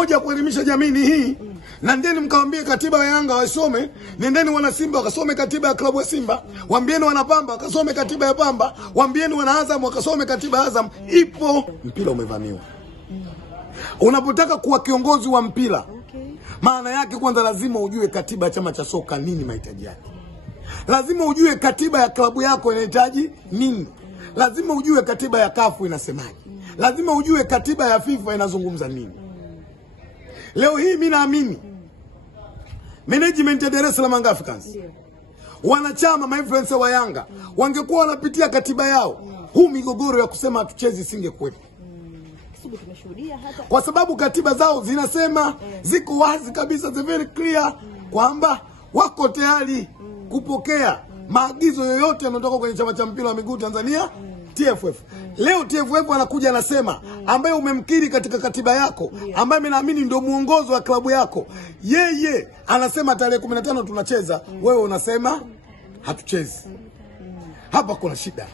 moja ya kuelimisha jamii ni hii. Nendeni mkawaambie katiba ya Yanga wasome, nendeni wana Simba wakasome katiba ya klabu ya Simba, waambieni wana Pamba wakasome katiba ya Pamba, waambieni wana Azam wakasome katiba ya Azam. Ipo. Mpira umevamiwa. Unapotaka kuwa kiongozi wa mpira, maana yake kwanza lazima ujue katiba ya chama cha soka nini mahitaji yake. Lazima ujue katiba ya klabu yako inahitaji nini. Lazima ujue katiba ya CAF inasemaje. Lazima ujue katiba ya FIFA inazungumza nini. Leo hii mimi naamini management ya Dar es Salaam Africans, wanachama ma-influencer wa Yanga wangekuwa wanapitia katiba yao, huu migogoro ya kusema hatuchezi singekuwepo. Kwa sababu katiba zao zinasema, ziko wazi kabisa, the very clear, kwamba wako tayari kupokea maagizo yoyote yanayotoka kwenye chama cha mpira wa miguu Tanzania, TFF. Leo TFF anakuja anasema, ambaye umemkiri katika katiba yako, ambaye mimi naamini ndio muongozo wa klabu yako, yeye anasema tarehe 15 tunacheza, wewe unasema hatuchezi. Hapa kuna shida.